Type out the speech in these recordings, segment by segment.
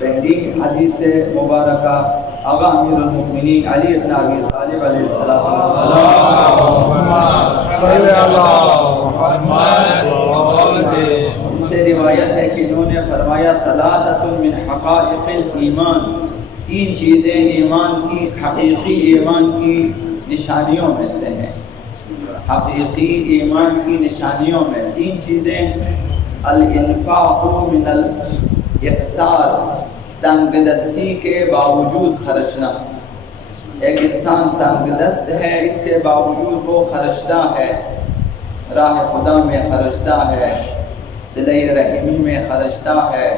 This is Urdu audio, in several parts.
پہلی حدیث مبارکہ آقا امیر المؤمنین علی بن ابی طالب علیہ الصلوۃ والسلام ان سے روایت ہے کہ انہوں نے فرمایا ثلاثۃ من حقائق الایمان، تین چیزیں ایمان کی، حقیقی ایمان کی نشانیوں میں سے ہیں۔ حقیقی ایمان کی نشانیوں میں تین چیزیں: الانفاق من الاقتار، تنگ دستی کے باوجود خرچنا۔ ایک انسان تنگ دست ہے، اس کے باوجود وہ خرچتا ہے، راہ خدا میں خرچتا ہے، صلہ رحمی میں خرچتا ہے،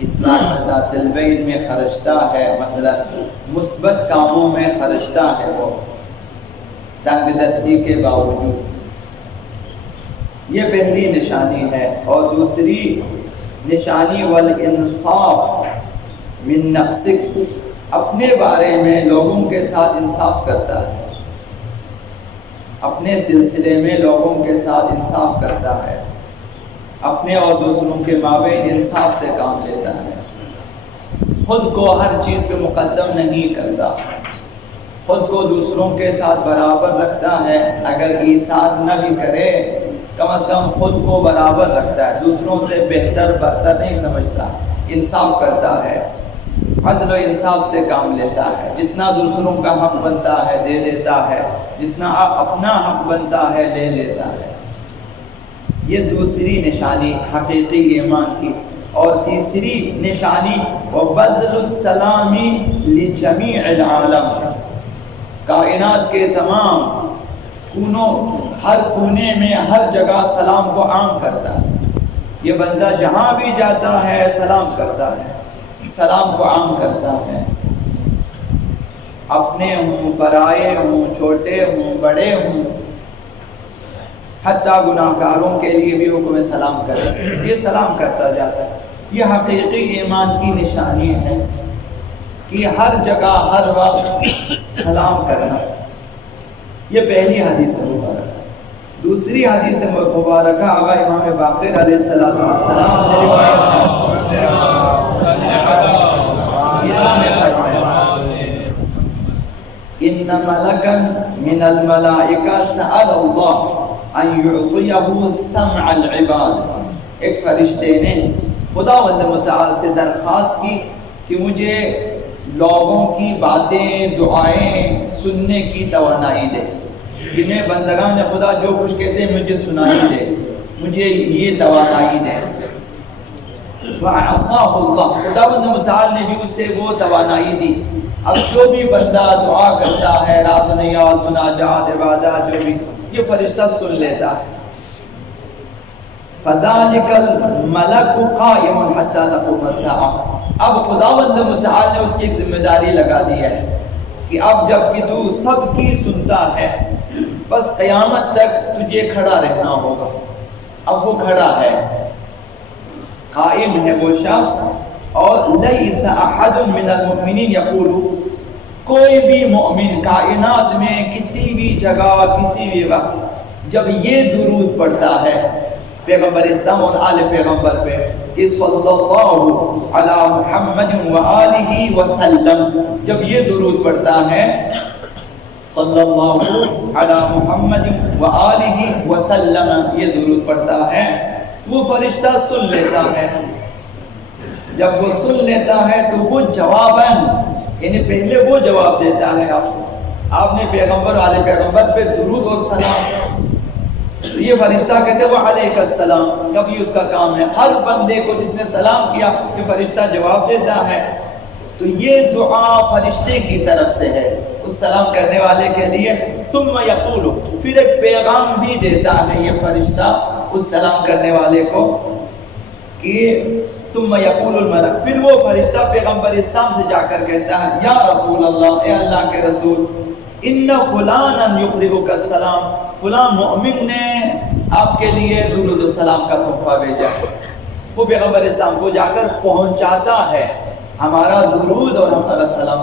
اصلاح ذات البین میں خرچتا ہے، مثلا مثبت کاموں میں خرچتا ہے وہ تنگ دستی کے باوجود۔ یہ پہلی نشانی ہے۔ اور دوسری نشانی والانصاف من نفسک، اپنے بارے میں لوگوں کے ساتھ انصاف کرتا ہے، اپنے سلسلے میں لوگوں کے ساتھ انصاف کرتا ہے، اپنے اور دوسروں کے مابین انصاف سے کام لیتا ہے، خود کو ہر چیز پہ مقدم نہیں کرتا، خود کو دوسروں کے ساتھ برابر رکھتا ہے، اگر ایثار نہ بھی کرے کم از کم خود کو برابر رکھتا ہے، دوسروں سے بہتر برتر نہیں سمجھتا، انصاف کرتا ہے، عدل و انصاف سے کام لیتا ہے، جتنا دوسروں کا حق بنتا ہے دے دیتا ہے، جتنا اپنا حق بنتا ہے لے لیتا ہے۔ یہ دوسری نشانی حقیقی ایمان کی۔ اور تیسری نشانی وبذل السلام لجمیع العالم، کائنات کے تمام کونوں، ہر کونے میں ہر جگہ سلام کو عام کرتا ہے۔ یہ بندہ جہاں بھی جاتا ہے سلام کرتا ہے، سلام کو عام کرتا ہے، اپنے ہوں، پرائے ہوں، چھوٹے ہوں، بڑے ہوں، حتیٰ گناہ گاروں کے لیے بھی حکم سلام کرے، یہ سلام کرتا جاتا ہے۔ یہ حقیقی ایمان کی نشانی ہے کہ ہر جگہ ہر وقت سلام کرنا۔ یہ پہلی حدیث مبارکہ۔ دوسری حدیث مبارکہ آقا امام باقر علیہ السلام سے روایت ہے، انہوں نے فرمایا ان ملکا من الملائکہ سأل اللہ ان یعطیہ سمع العباد، ایک فرشتے نے خداوند متعال سے درخواست کی کہ مجھے لوگوں کی باتیں، دعائیں سننے کی توانائی دے، کہ میں بندگان خدا جو کچھ کہتے ہیں مجھے سنائی دے، مجھے یہ توانائی دے۔ فَأَعْطَاهُ اللَّهُ، خداوند متعال نے بھی اسے وہ توانائی دی۔ اب جو بھی بندہ دعا کرتا ہے، رات و نیاز، مناجات، عبادات، جو بھی، یہ فرشتہ سن لیتا ہے۔ فَذَلِكَ الْمَلَكُ قَائِمٌ حَتَّى تَقُومَ السَّاعَةُ، اب خداوند متعال نے اس کی ایک ذمہ داری لگا دی ہے کہ اب جب کہ تو سب کی سنتا ہے، بس قیامت تک تجھے کھڑا رہنا ہوگا۔ اب وہ کھڑا ہے، قائم ہے وہ شخص، اور لَيْسَ أَحَدٌ مِّنَ الْمُؤْمِنِينَ يَقُولُ، کوئی بھی مومن کائنات میں کسی بھی جگہ کسی بھی وقت جب یہ درود پڑھتا ہے پیغمبر اسلام اور آل پیغمبر پہ کہ صلی اللہ علی محمد وآلہ وسلم، جب یہ درود پڑھتا ہے صلی اللہ علی محمد وآلہ وسلم، یہ درود پڑھتا ہے، وہ فرشتہ سن لیتا ہے۔ جب وہ سن لیتا ہے تو وہ جواباً، یعنی پہلے وہ جواب دیتا ہے، آپ نے پیغمبر آل پیغمبر پہ درود و سلام، یہ فرشتہ کہتے ہیں وعلیک السلام، جب یہ اس کا کام ہے، ہر بندے کو جس نے سلام کیا یہ فرشتہ جواب دیتا ہے۔ تو یہ دعا فرشتے کی طرف سے ہے اس سلام کرنے والے کے لیے۔ ثم یقول، پھر ایک پیغام بھی دیتا ہے یہ فرشتہ اس سلام کرنے والے کو کہ ثم یقول الملک، پھر وہ فرشتہ پیغمبر اسلام سے جا کر کہتا ہے یا رسول اللہ، اے اللہ کے رسول، ان فلانا یقرئک السلام، فلاں مومن نے آپ کے لیے درود و سلام کا تحفہ بھیجا۔ وہ پیغمبر اسلام کو جا کر پہنچاتا ہے ہمارا درود اور ہمارا سلام۔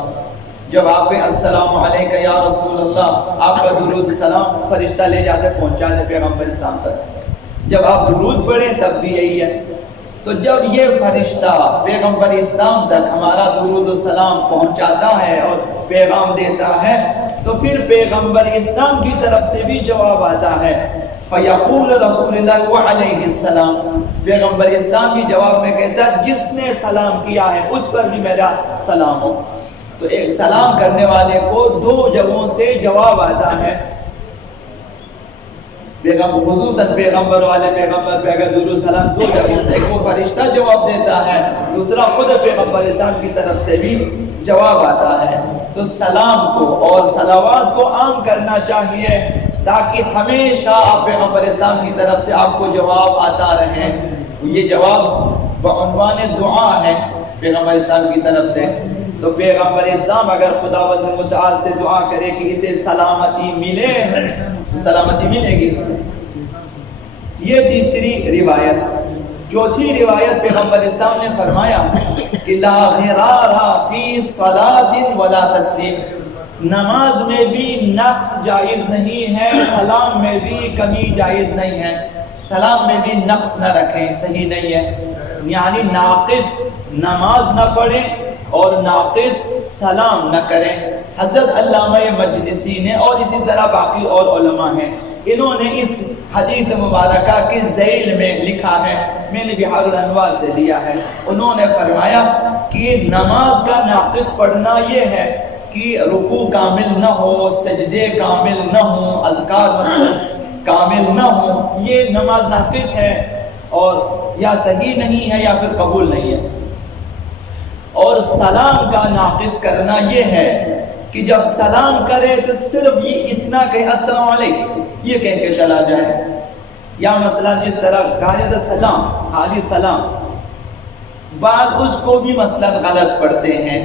جب آپ پہ السلام علیکہ یا رسول اللہ، آپ کا درود سلام فرشتہ لے جاتے پہنچاتے پیغمبر اسلام تک۔ جب آپ درود پڑھیں تب بھی یہی ہے تو جب یہ فرشتہ پیغمبر اسلام تک ہمارا درود و سلام پہنچاتا ہے اور پیغام دیتا ہے تو پھر پیغمبر اسلام کی طرف سے بھی جواب آتا ہے فیقول رسول اللہ علیہ السلام، پیغمبر اسلام کی جواب میں کہتا ہے جس نے سلام کیا ہے اس پر بھی میرا سلام ہو۔ تو ایک سلام کرنے والے کو دو جگہوں سے جواب آتا ہے، خصوصاً پیغمبر والے پیغمبر پہ اگر درود سلام دو جگہوں سے، ایک وہ فرشتہ جواب دیتا ہے، دوسرا خود پیغمبر اسلام کی طرف سے بھی جواب آتا ہے۔ تو سلام کو اور صلوات کو عام کرنا چاہیے تاکہ ہمیشہ آپ پیغمبر اسلام کی طرف سے آپ کو جواب آتا رہے۔ یہ جواب بعنوان دعا ہے پیغمبر اسلام کی طرف سے۔ تو پیغمبر اسلام اگر خداوند متعال سے دعا کرے کہ اسے سلامتی ملے تو سلامتی ملے گی اسے۔ یہ تیسری روایت۔ چوتھی روایت پیغمبر اسلام نے فرمایا کہ لا غرار فی صلاۃ ولا تسلیم، نماز میں بھی نقص جائز نہیں ہے، سلام میں بھی کمی جائز نہیں ہے۔ سلام میں بھی نقص نہ رکھیں، صحیح نہیں ہے، یعنی ناقص نماز نہ پڑھیں اور ناقص سلام نہ کریں۔ حضرت علامہ مجلسی نے اور اسی طرح باقی اور علماء ہیں، انہوں نے اس حدیث مبارکہ کے ذیل میں لکھا ہے، میں نے بحار الانوار سے لیا ہے، انہوں نے فرمایا کہ نماز کا ناقص پڑھنا یہ ہے کہ رکوع کامل نہ ہو، سجدے کامل نہ ہوں، اذکار کامل نہ ہوں، یہ نماز ناقص ہے اور یا صحیح نہیں ہے یا پھر قبول نہیں ہے۔ اور سلام کا ناقص کرنا یہ ہے کہ جب سلام کرے تو صرف یہ اتنا کہ السلام علیکم یہ کہہ کے چلا جائے، یا مثلا جس طرح کہا سلام خالی سلام، بعض اس کو بھی مثلا غلط پڑھتے ہیں،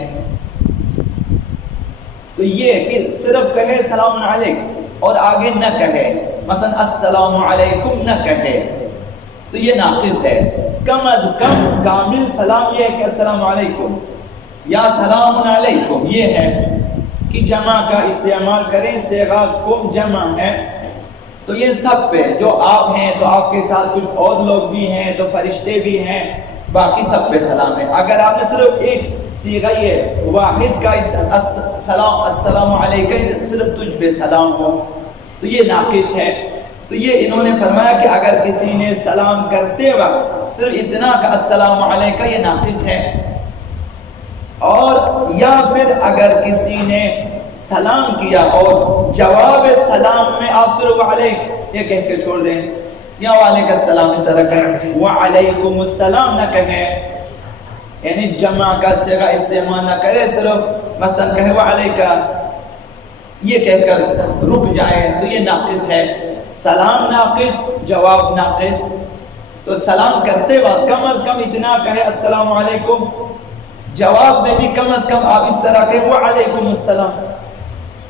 تو یہ کہ صرف کہے سلام علیکم اور آگے نہ کہے، مثلا السلام علیکم نہ کہے، تو یہ ناقص ہے۔ کم از کم کامل سلام یہ ہے کہ السلام علیکم یا سلام علیکم، یہ ہے کہ جمع کا استعمال کریں، صیغہ کم جمع ہے، تو یہ سب پہ جو آپ ہیں تو آپ کے ساتھ کچھ اور لوگ بھی ہیں تو فرشتے بھی ہیں، باقی سب پہ سلام ہے۔ اگر آپ نے صرف ایک صیغہ واحد کا السلام علیکم صرف تجھ پہ سلام ہو تو یہ ناقص ہے۔ تو یہ انہوں نے فرمایا کہ اگر کسی نے سلام کرتے وقت صرف اتنا کا السلام علیکم یہ ناقص ہے، اور یا پھر اگر کسی نے سلام کیا اور جواب سلام میں آپ صرف علیکم یہ کہہ کے چھوڑ دیں یا وعلیکم السلام اس طرح کہیں، وعلیکم السلام نہ کہیں، یعنی جمع کا صیغہ استعمال نہ کرے، صرف مثلا کہے وعلیکم یہ کہہ کر رک جائے تو یہ ناقص ہے۔ سلام ناقص، جواب ناقص، تو سلام کرتے وقت کم از کم اتنا کہے السلام علیکم، جواب میں بھی کم از کم آپ اس طرح کہے وعلیکم السلام،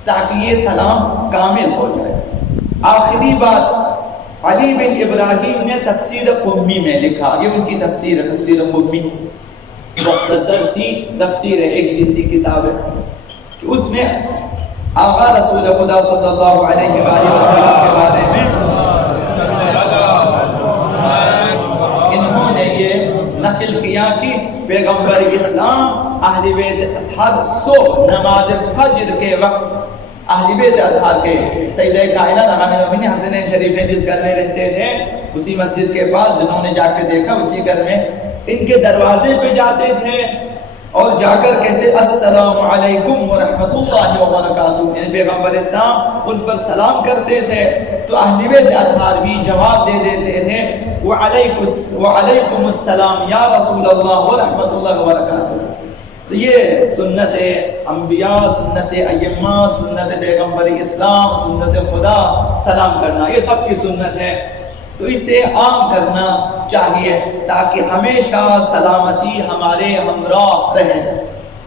تاکہ یہ سلام کامل ہو جائے۔ آخری بات علی بن ابراہیم نے تفسیر قمی میں لکھا، یہ ان کی تفسیر ہے، تفسیر قمی مختصر سی تفسیر ہے، ایک جلدی کتاب ہے، کہ اس میں آقا رسول خدا صلی اللہ علیہ وآلہ وسلم کے بارے میں انہوں نے یہ نقل کیا کہ پیغمبر اسلام اہل بیت ہر صبح نماز فجر کے وقت اہل بیت اطہار کے سیدہ کائنات امام المومنین حسنین شریفین جس گھر میں رہتے تھے اسی مسجد کے پاس جنہوں نے جا کے دیکھا اسی گھر میں ان کے دروازے پہ جاتے تھے اور جا کر کہتے السلام علیکم ورحمۃ اللہ وبرکاتہ، یعنی پیغمبر اسلام ان پر سلام کرتے تھے تو اہل بیت اطہار بھی جواب دے دیتے تھے وعلیکم السلام یا رسول اللہ ورحمۃ اللہ وبرکاتہ۔ تو یہ سنت انبیاء، سنت ائمہ، سنت پیغمبر اسلام، سنت خدا سلام کرنا، یہ سب کی سنت ہے، تو اسے عام کرنا چاہیے تاکہ ہمیشہ سلامتی ہمارے ہمراہ رہے۔